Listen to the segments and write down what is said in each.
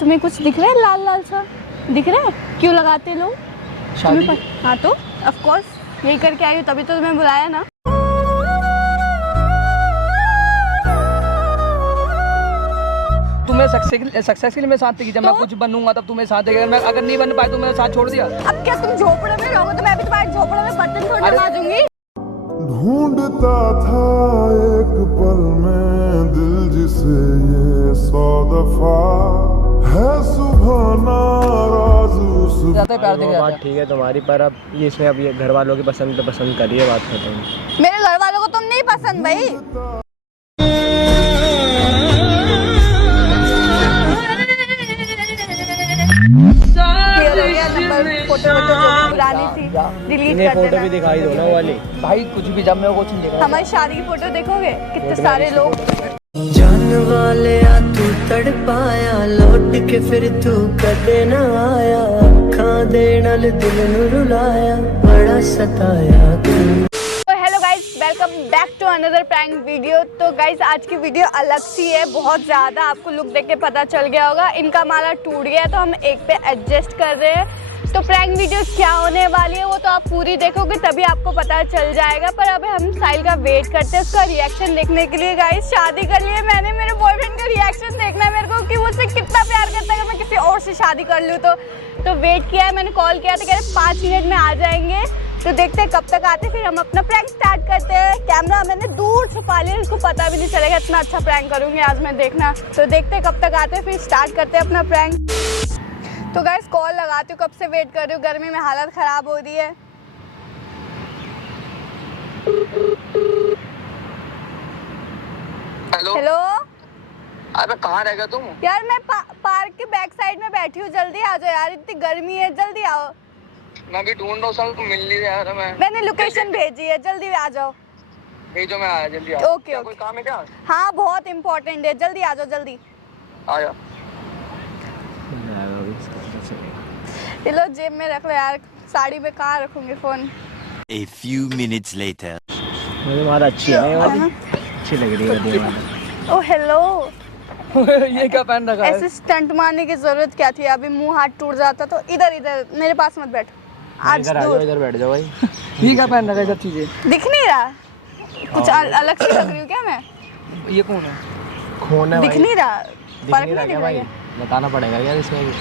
तुम्हें कुछ दिख रहा है लाल लाल सा दिख रहा है? क्यों लगाते लोग? हाँ तो ऑफ कोर्स यही करके आई हूँ, तभी तो तुम्हें बुलाया ना। तुम्हें सक्सेस के लिए मैं साथ थी, जब मैं कुछ बनूंगा तब तुम्हें साथ देगा। मैं अगर नहीं बन पाया तो मेरा साथ छोड़ दिया। अब क्या तुम झोपड़े में रहोगे तो मैं भी तुम्हारे झोपड़े में बर्तन थोड़ी मांजूंगी। ढूंढता था एक पल में दिल जिसे ये 100 दफा है सुबह नाराज जाता है प्यार देके बात ठीक है तुम्हारी, पर अब ये इसमें अब ये घर वालों की पसंद पे पसंद करिए, बात खत्म। मेरे घर वालों को तुम नहीं पसंद भाई। फोटो पुरानी थी डिलीट कर फोटो देना। भी दिखाई दो ना वो वाली। भाई कुछ भी, जब मैं कुछ नहीं देखा। हमारी शादी की फोटो देखोगे, कितने सारे लोग। जान वाले आ तू तड़पाया, लौट के फिर तू कदे न आया, अखां दे नाल दिल नू रुलाया, बड़ा सताया तू। Hello guys, welcome back to another prank video. तो गाइस आज की वीडियो अलग सी है बहुत ज़्यादा, आपको लुक देख के पता चल गया होगा। इनका माला टूट गया तो हम एक पे एडजस्ट कर रहे हैं। तो प्रैंक वीडियो क्या होने वाली है वो तो आप पूरी देखोगे तभी आपको पता चल जाएगा। पर अभी हम साहिल का वेट करते हैं उसका रिएक्शन देखने के लिए। गाइस शादी कर लिए मैंने, मेरे बॉयफ्रेंड का रिएक्शन देखना है मेरे को कि मुझसे कितना प्यार करता है। अगर मैं किसी और से शादी कर लूँ तो वेट किया है मैंने, कॉल किया तो कह रहे 5 मिनट में आ जाएंगे। तो देखते हैं कब तक आते, फिर हम अपना प्रैंक स्टार्ट करते हैं। कैमरा मैंने दूर छुपा लिया, इसको पता भी नहीं चलेगा, इतना अच्छा प्रैंक करूँगी आज मैं, देखना। तो देखते हैं कब तक आते हैं, फिर स्टार्ट करते हैं अपना प्रैंक। तो गाइस कॉल लगाती हूँ, कब से वेट कर रही हूँ, गर्मी में हालत ख़राब हो रही है। हेलो हेलो अबे कहाँ रह गया तुम? यार मैं पार्क के बैक साइड में बैठी हूँ, जल्दी आ जाओ यार, इतनी गर्मी है, जल्दी आओ। मैं भी ढूंढ रहा हूँ, तुम मिल नहीं रहा है। मैंने लोकेशन भेजी है, जल्दी आ जाओ। भेजो, मैं आया जल्दी। आओ। ओके कोई काम है क्या? हाँ बहुत इम्पोर्टेंट है, जल्दी आ जाओ जल्दी। आया। लो जेब में रख लो यार, साड़ी में कहाँ रखूंगी phone. A few minutes later. मुझे तुम्हारा अच्छी है ये वाली, अच्छी लग रही है ये वाली। ओ हेलो ये क्या पहन रखा है? ऐसे स्टंट मारने की जरूरत क्या थी? अभी मुंह हाथ टूट जाता तो इधर मेरे पास मत बैठ, आज इधर आ जाओ, दूर। इधर बैठ जाओ भाई। ये क्या पहन रखा है सब चीजें? दिख नहीं रहा कुछ अलग से लग रही हूँ क्या मैं? ये कौन है? खून है दिख भाई, नहीं रहा, दिख फर्क नहीं रहा नहीं क्या दिख भाई? रहा। बताना पड़ेगा यार इसमें भी।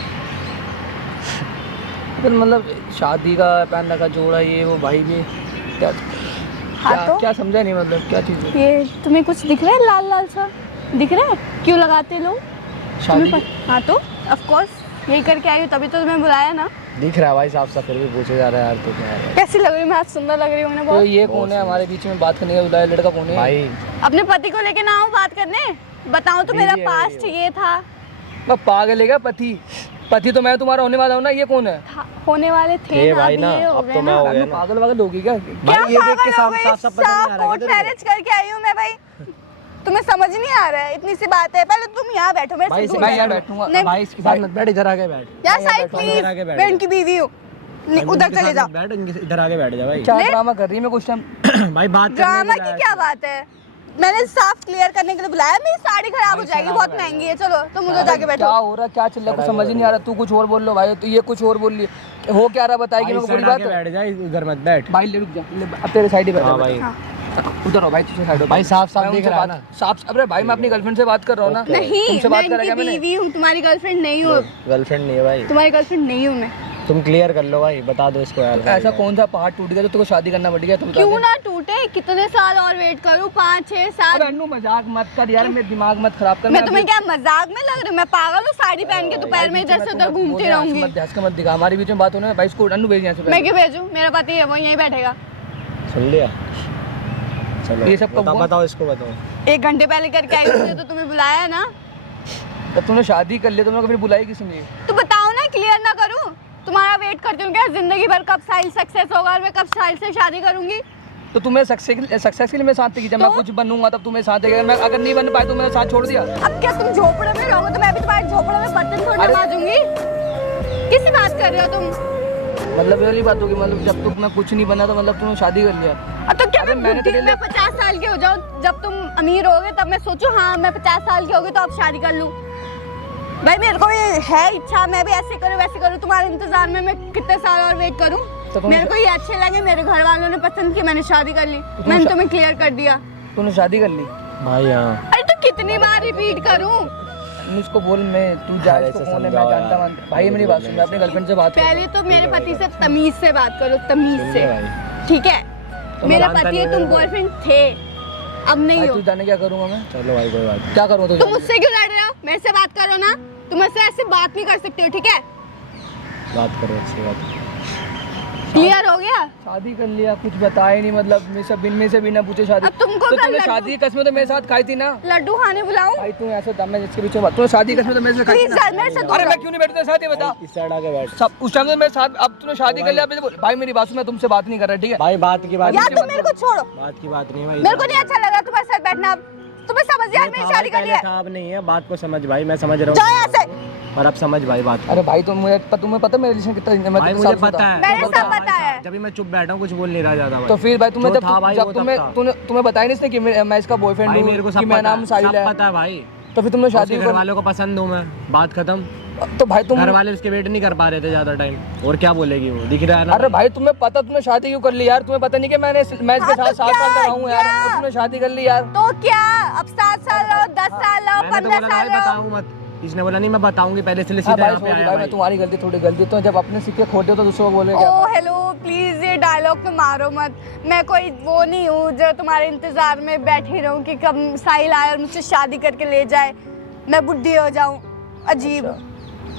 फिर मतलब शादी का पहन रखा जोड़ा, ये वो भाई भी क्या हाँ क्या, तो क्या समझा नहीं, मतलब क्या चीज़ है? ये तुम्हें कुछ दिख रहा है लाल लाल सा दिख रहा है? क्यों लगाते लोग? शादी हाँ तो ऑफ कोर्स यही करके आई हूँ, तभी तो तुम्हें बुलाया ना। दिख रहा है भाई साफ साफ, फिर भी पूछे जा रहा है यार तो क्या है कैसी लग रही हूँ मैं आज? सुंदर लग रही हूँ ना तो बहुत। ये कौन है हमारे बीच में बात करने का बुलाया? लड़का कौन है भाई? अपने पति को लेके ना आऊँ बात करने? बताऊँ तो मेरा बीवी है पास्ट ये था। मैं पागल है क्या? पति तो मैं तुम्हारा होने वाला हूँ ना, ये कौन है? होने वाले थे ये ना, भाई अभी ना, ये हो अब गए तो मैं ना। हो गया मैं ना। पागल वागल होगी क्या? क्या भाई ये देख के पागल हो साफ गई? साफ पता नहीं आ रहा है कोर्ट तेरे को? मैरिज करके आई हूँ मैं भाई, तुम्हें समझ नहीं आ रहा है? इतनी सी बात है, पहले तुम यहाँ बैठो मेरे भाई से दूर मैं यहाँ बैठो। बैठूंगा। नहीं, भाई इसके साथ मत बैठ, इधर आके बैठ। यार साइड इधर प्लीज, आके बैठ मैं जा। उनकी बीवी हूँ, उधर इनके चले साथ जाओ। मत बैठ, इधर आके बैठ जा भाई। क्या ले। ड्रामा कर रही है? मैं कुछ टाइम भाई बात ड्रामा की क्या बात है? मैंने साफ क्लियर करने के लिए बुलाया, मेरी साड़ी खराब हो जाएगी, बहुत महंगी है। चलो तुम उधर जाके क्या बैठो। हो रहा है, क्या चल रहा है, कुछ समझ ही नहीं आ रहा। तू कुछ और बोल लो भाई, तो ये कुछ और बोल रही है। हो क्या रहा बताएगी मेरे को पूरी बात? बैठ जा, इधर मत बैठ। भाई ले रुक जा, अब तेरे साइड ही बैठ। हाँ भाई, उधर हो भाई, तुझे साइड हो भाई साफ साफ मैं दिख उनसे रहा है बात- ना। साफ। अरे भाई मैं अपनी गर्लफ्रेंड से बात कर रहा हूँ ना। नहीं तुमसे मैं बात करा क्या इनकी मैंने? बीवी हूँ, तुम्हारी गर्लफ्रेंड नहीं हूँ। गर्लफ्रेंड नहीं है भाई, तुम्हारी गर्लफ्रेंड नहीं हूँ मैं। तुम क्लियर कर लो भाई, बता दो इसको यार। ऐसा कौन सा पहाड़ टूट गया तो तुमको शादी करना पड़ गया? तुम क्यों ना टूटे, कितने साल और वेट करूँ? 5 6 7। अन्नू मजाक मत कर यार, मेरे दिमाग मत खराब कर। मैं तुम्हें क्या मजाक में लग रही हूँ? मैं पागल हूँ? साड़ी पहन के दोपहर में इधर से उधर घूमती रहूंगी। मत दिखा, हमारे बीच में बात होने भाई। इसको अन्नू भेज यहाँ से। मैं क्यों भेजूँ? मेरा पति है, वो यहीं बैठेगा। सुन लिया? चलो ये सब कब हुआ? बताओ इसको, बताओ। 1 घंटे पहले करके आई थी तो तुम्हें बुलाया है ना। जब तुमने शादी कर लिया तो मैंने कभी बुलाई किसी ने? तो बताओ ना, क्लियर ना करूँ? तुम्हारा वेट करती हूँ क्या जिंदगी भर? कब साहिल सक्सेस होगा और मैं कब साहिल से शादी करूंगी? तो तुम्हें सक्सेस के लिए मैं साथ थी, जब मैं कुछ बनूंगा तब तुम्हें साथ देगा। मैं अगर नहीं बन पाया तो मेरा साथ छोड़ दिया। अब क्या तुम झोपड़े में रहोगे तो मैं भी तुम्हारे झोपड़े में बर्तन थोड़ी मांजूंगी? किससे बात कर रहे हो तुम? मतलब ये वाली बात होगी, मतलब जब तक मैं कुछ नहीं बना तो मतलब तुमने शादी कर लिया। अब तो क्या अरे मैं मैंने तो बुढ़ी ले लिया। मैं 50 साल की हो जाऊँ, जब तुम अमीर होगे तब मैं सोचूं हाँ मैं 50 साल की होगी तो अब शादी कर लूँ। भाई मेरे को ये है इच्छा, मैं भी ऐसे करूँ वैसे करूँ, तुम्हारे इंतजार में मैं कितने साल और वेट करूँ। तो मेरे को ये अच्छे लगे, मेरे घर वालों ने पसंद किया, मैंने शादी कर ली, मैंने तुम्हें क्लियर कर दिया। तूने शादी कर ली? भाई हाँ। अरे तो कितनी बार रिपीट करूँ? उसको बोल, मैं तू जा, इसको फोन है, मैं जानता मानता। भाई मेरी बात सुन, मैं अपने गर्लफ्रेंड से बात पहले तो मेरे पति से तमीज से बात करो, तमीज सुन से, ले भाई। ठीक है? तो मेरा जानता पति नहीं है, तुम मेरे को। बॉयफ्रेंड थे, अब नहीं भाई हो। तू जाने क्या करूँगा मैं? चलो भाई कोई बात नहीं। क्या करूँगा तुम मुझसे क्यों लड़ रहे हो? मेरे से बात करो ना, तुम ऐसे ऐसे बात नहीं कर सकते हो, ठीक है? बात करो, अच्छी बात। क्लियर हो गया? शादी कर लिया, कुछ बताया नहीं, मतलब मैं सब बिन में से बिना पूछे शादी। अब तुमको तो कल तूने लड्डू- शादी की कसम तो मेरे साथ खाई थी ना? लड्डू खाने बुलाऊं? भाई तू ऐसा दम है जिसके पीछे बात, तूने शादी की कसम तो मेरे से खाई थी प्लीज ना? मेरे से दूर अरे मैं रहो। क्यों नहीं बैठता तेरे साथ, ये बता। इस साइड आके बैठ। सब उस टाइम तो मेरे साथ, अब तूने शादी कर लिया, अब मुझे बोल। भाई मेरी बात सुन, मैं तुमसे बात नहीं कर रहा, ठीक है? भाई बात की बात यार तुम मेरे को छोड़ो, बात की बात नहीं है भाई। मेरे को नहीं अच्छा लग रहा तुम्हारे साथ बैठना। अब तुम्हें समझ गया मैंने शादी कर लिया है? अब नहीं है, बात को समझ भाई, मैं समझ रहा जाओ हूँ, यहाँ से। पर अब समझ भाई बात को। अरे भाई तुम्हें पता मेरे रिलेशन कितना, मैं भाई कितने मुझे साल से पता था। है, मैंने वो सब था भाई पता है। जब भी मैं चुप बैठा हूँ, कुछ बोल नहीं रहा ज्यादा भाई। तो फिर भाई तुम्हें जो जब था भाई, जब वो तुम्हें तब था। तुम्हें बताया नहीं इसने कि मैं इसका बॉयफ्रेंड भाई हूँ, मेरे को कि सब मेरा पता नाम है, साहिल सब है, पता है भाई। तो फिर तुमने शादी उसके घर वालों को पसंद हूँ मैं, बात खत्म। तो भाई तुम, घर वाले उसके वेट नहीं कर पा रहे थे ज्यादा टाइम, और क्या बोलेगी वो, दिख रहा है ना। अरे भाई तुम्हें पता, तुमने शादी क्यों कर ली यार? तुम्हें पता नहीं कि मैं इसके हाँ, साथ तो 7 साल क्या? तक रहा हूँ यार, क्या? और तुमने शादी कर ली यार। तो क्या, अब 7 साल रहो, 10 साल रहो, मैंने तो 15 बोला साल भाई रहो। बताऊँ मत, इसने बोला नहीं मैं बताऊंगी पहले से, हाँ सीधे भाई यहाँ पे sorry आया भाई, भाई। मैं तुम्हारी गलती, थोड़ी गलती तो जब अपने सिक्के खोटे हो तो दूसरों को बोले ओ क्या? हेलो प्लीज ये डायलॉग तो मारो मत। मैं कोई वो नहीं हूँ जो तुम्हारे इंतजार में बैठी रहूँ कि कब साहिल आए और मुझसे शादी करके ले जाए, मैं बुढ़ी हो जाऊँ। अजीब।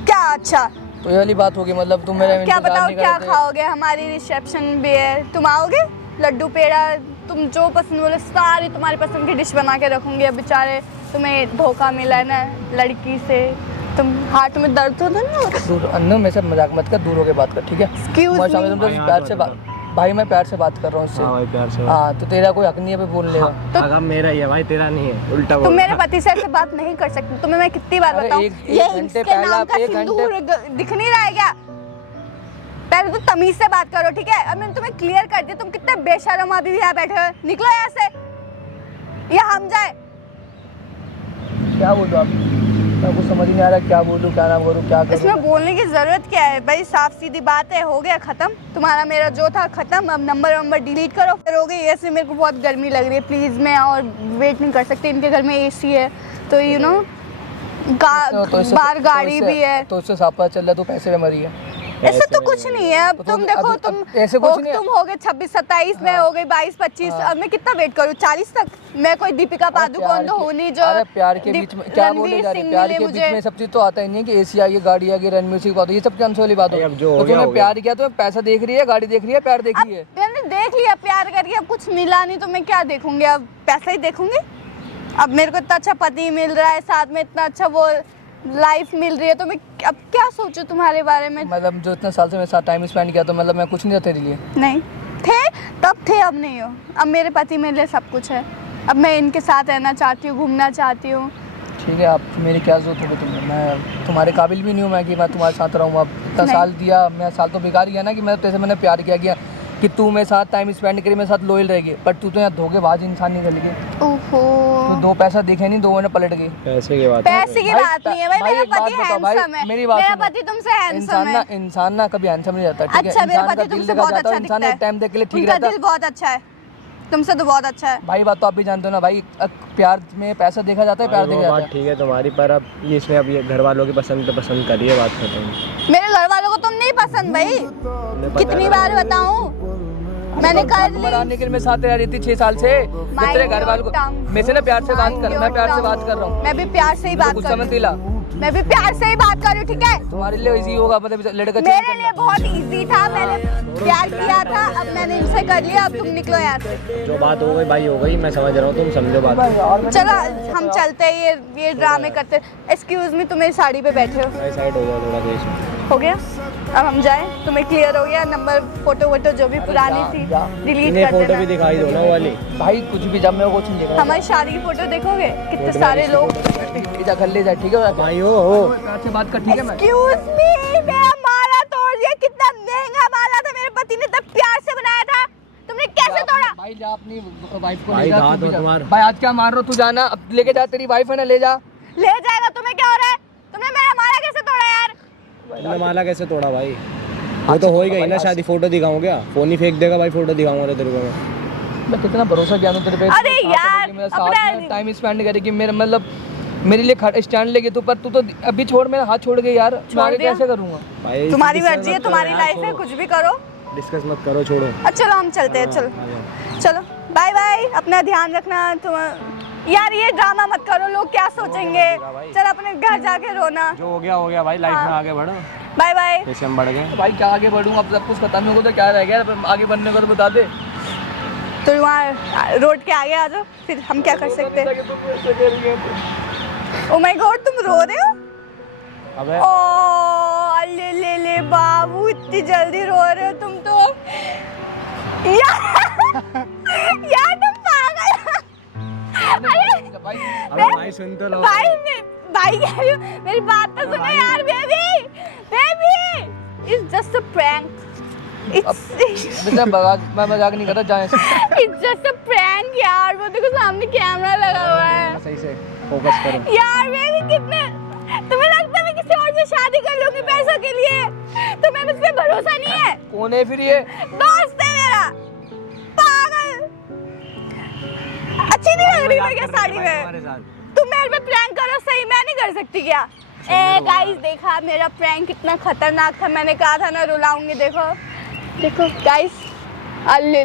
क्या अच्छा? तो ये वाली बात होगी, मतलब तुम मेरे क्या इंतजार बताओ नहीं क्या करते। खाओगे? हमारी रिसेप्शन भी है, तुम आओगे? लड्डू पेड़ा, तुम जो पसंद बोले सारी तुम्हारी पसंद की डिश बना के रखूंगी। अब बेचारे तुम्हें धोखा मिला है ना लड़की से, तुम हार्ट में दर्द होता है ना। दूर अन्नू मेरे साथ मजाक मत कर, दूर होके बात कर, ठीक है? Excuse तुम्हारे सामने me? तुमसे भाई, प्यार हाँ, से तो बात, भाई मैं प्यार से बात कर रहा हूँ उससे। हाँ भाई प्यार से। हाँ तो तेरा कोई हक नहीं है पे बोलने का। अगर मेरा ही है भाई, तेरा नहीं है, उल्टा तुम बोल। मेरे पति से ऐसे बात नहीं कर सकते। तुम्हें मैं कितनी बार अरे बताऊं, एक ये घंटे इसके पहले नाम आप का एक सिंदूर दिख नहीं रहा है क्या? पहले तो तमीज से बात करो, ठीक है? अब मैंने तुम्हें क्लियर कर दिया, तुम कितने बेशर्म अभी यहाँ बैठे हो। निकलो यहाँ से, ये हम जाए। क्या बोलूँ आप? मैं कुछ समझ नहीं आ रहा, क्या बोलूँ, क्या ना बोलूँ, क्या करूँ? इसमें बोलने की जरूरत क्या है भाई? साफ सीधी बात है, हो गया खत्म। तुम्हारा मेरा जो था खत्म, अब नंबर डिलीट करो, फिर हो गई। ऐसे मेरे को बहुत गर्मी लग रही है, प्लीज मैं और वेट नहीं कर सकती। इनके घर में एसी है तो यू नो बाहर गाड़ी भी है। तो उससे साफ पता चल रहा है तू पैसे में मरी है। ऐसे तो कुछ नहीं है। अब तो तुम तुम देखो, अब तुम ऐसे कुछ नहीं है। तुम हो गए 26-27, मैं हो गई 22-25। अब मैं कितना वेट करूँ? 40 तक? मैं कोई दीपिका पादुकोण तो हूँ नहीं जो अरे प्यार के बीच में क्या बोले जा रहे? रणवीर प्यार सिंह के मिले बीच में सब चीज तो आता ही नहीं है कि एसी आ गई, गाड़ी आ गई, रणवीर सिंह की बात हो, ये सब कैंसिल वाली बात हो। अब जो हो तो गया, तूने हो प्यार किया, तो पैसा देख रही है, गाड़ी देख रही है, प्यार देख अब रही है। मैंने देख लिया प्यार करके, अब कुछ मिला नहीं तो मैं क्या देखूंगी? अब पैसा ही देखूंगी। अब मेरे को इतना अच्छा पति मिल रहा है, साथ में इतना अच्छा वो लाइफ मिल रही है, तो मैं अब क्या सोचूं तुम्हारे बारे में? मतलब जो इतने साल से मेरे साथ टाइम स्पेंड किया, तो मतलब मैं कुछ नहीं था तेरे लिए। नहीं थे तब थे, अब नहीं हो। अब मेरे पति मेरे लिए सब कुछ है। अब मैं इनके साथ रहना चाहती हूँ, घूमना चाहती हूँ। ठीक है, आप मेरी क्या जरूरत होगी तुम्हें? मैं तुम्हारे काबिल भी नहीं हूँ मैं कि मैं तुम्हारे साथ रहूँ। अब इतना नहीं। साल दिया, मैं साल तो बेकार गया ना कि मैं तेरे से मैंने प्यार किया कि तू मेरे साथ टाइम स्पेंड करी, मेरे साथ लॉयल रहेगी, बट तू तो यहाँ धोखेबाज इंसान निकल गई। ओहो, तू 2 पैसा दिखे नहीं, 2 महीने पलट गई। पैसे की बात। पैसे की भाई, बात नहीं है भाई। मेरा एक बात पति बताओ भाई, हैंडसम है। मेरी बात मेरा सुनो। पति तुमसे हैंडसम है। इंसान ना कभी हैंडसम नहीं रहता, ठीक है? अच्छा, मेरा इंसान का पति दिल तुमसे देखा बहुत जाता है, अच्छा इंसान दिखता एक टाइम देख के लिए है। ठीक उनका रहता दिल बहुत अच्छा है, तुमसे तो बहुत अच्छा है। भाई। बात तो आप भी जानते हो ना भाई, प्यार में पैसा देखा जाता है, प्यार देखा वो जाता बात है। ठीक है तुम्हारी, पर अब ये इसने अब ये घर वालों की पसंद पे पसंद करी है, बात खत्म। मेरे घर वालों को तुम नहीं पसंद भाई, कितनी बार बताऊं? मैंने कर ली। आने के लिए मैं साथ रह रही थी 6 साल से। मैं तेरे घर वालों को, मेरे से ना प्यार से बात कर, मैं प्यार से बात कर रहा हूँ। मैं भी प्यार से ही बात गुस्सा कर मत रही दिला। हूँ। मैं भी प्यार से ही बात कर रही हूँ, ठीक है? तुम्हारे लिए इजी होगा, मतलब लड़का मेरे लिए बहुत इजी था, मैंने प्यार किया था, अब मैंने इनसे कर लिया। अब तुम निकलो यहाँ से। जो बात हो गई भाई हो गई, मैं समझ रहा हूँ, तुम समझो बात। चलो हम चलते हैं, ये ड्रामे करते। एक्सक्यूज मी, तुम मेरी साड़ी पे बैठे हो, भाई साइड हो जाओ थोड़ा सा इसमें। हो गया? अब हम जाएं? तुम्हें क्लियर हो गया? नंबर फोटो वोटो जो भी पुरानी थी डिलीट इन्हें कर फोटो भी देना। दिखाई दो ना वो वाली। भाई कुछ भी, जब मैं कुछ नहीं देखा हमारी शादी की फोटो देखोगे? कितने सारे लोग। जा घर ले जा, ठीक है? भाई हो प्यार से बात कर, ठीक है? मैं एक्सक्यूज मी, मेरा माला तोड़ दिया। कितना महंगा माला था, मेरे पति ने तब प्यार से बनाया था, तुमने कैसे तोड़ा? भाई जा अपनी वाइफ को भाई ले जा, दाद तू भी हो जा। तुम्हारा। भाई आज क्या मार रहा हो? तू जाना, अब लेके जा, तेरी वाइफ है ना, ले जा। ले जाएगा? तुम्हें क्या हो रहा है? तुमने मेरा तुमने माला कैसे तोड़ा भाई? वो तो हो ही गई ना शादी, फोटो दिखाऊं क्या? फोन ही फेंक देगा भाई, फोटो दिखाऊंगा तेरे को मैं कितना भरोसा किया तेरे पे। अरे यार, मेरे साथ में टाइम स्पेंड करेगी, मेरा मतलब मेरे लिए स्टैंड लेके तू, पर तू तो अभी छोड़, मेरा हाथ छोड़ गई यार, मैं आगे दिया? कैसे करूंगा भाई? तुम्हारी डिस्कस मर्जी है, मत करो तुम्हारी यार, लाइफ है, छोड़ो। कुछ भी करो। डिस्कस मत करो, छोड़ो। अच्छा चलो हम चलते हैं, चलो आ जाओ। चलो बाय बाय, अपना ध्यान रखना तुम। यार ये ड्रामा मत करो, लोग क्या सोचेंगे। चल अपने घर जाके रोना। जो हो गया भाई, लाइफ में आगे बढ़ो। Bye bye. जैसे हम बढ़ गए भाई क्या आगे बढ़ूंगा, अब सब कुछ खत्म हो गया तो क्या रह गया, अब आगे बढ़ने को तो बता दे। तो वहाँ रोड के आगे आ जाओ, फिर हम क्या कर सकते हैं। ओ माय गॉड, तुम रो रहे हो? अबे ओ ले बाबू, इतनी जल्दी रो रहे हो तुम तो। यार तुम पागल। अरे भाई सुन तो लो भाई कह रही हूँ, मेरी बात तो सुनो यार। Baby it's just a prank. मैं मजाक नहीं कर रहा, जाए इट्स जस्ट अ प्रैंक यार। वो देखो सामने कैमरा लगा हुआ है। सही से फोकस करो यार बेबी, कितने तुम्हें लगता है मैं किसी और से शादी कर लूंगी पैसों के लिए? तुम्हें मुझ पे भरोसा नहीं है? कौन है फिर ये? दोस्त है मेरा, पागल। अच्छी नहीं लग रही मैं क्या साड़ी में? तुम मेरे पे प्रैंक करो, सही मैं नहीं कर सकती क्या? ए गाइस, देखा मेरा प्रैंक कितना खतरनाक था। मैंने कहा था ना रुलाऊंगी। देखो गाइस, अल्ले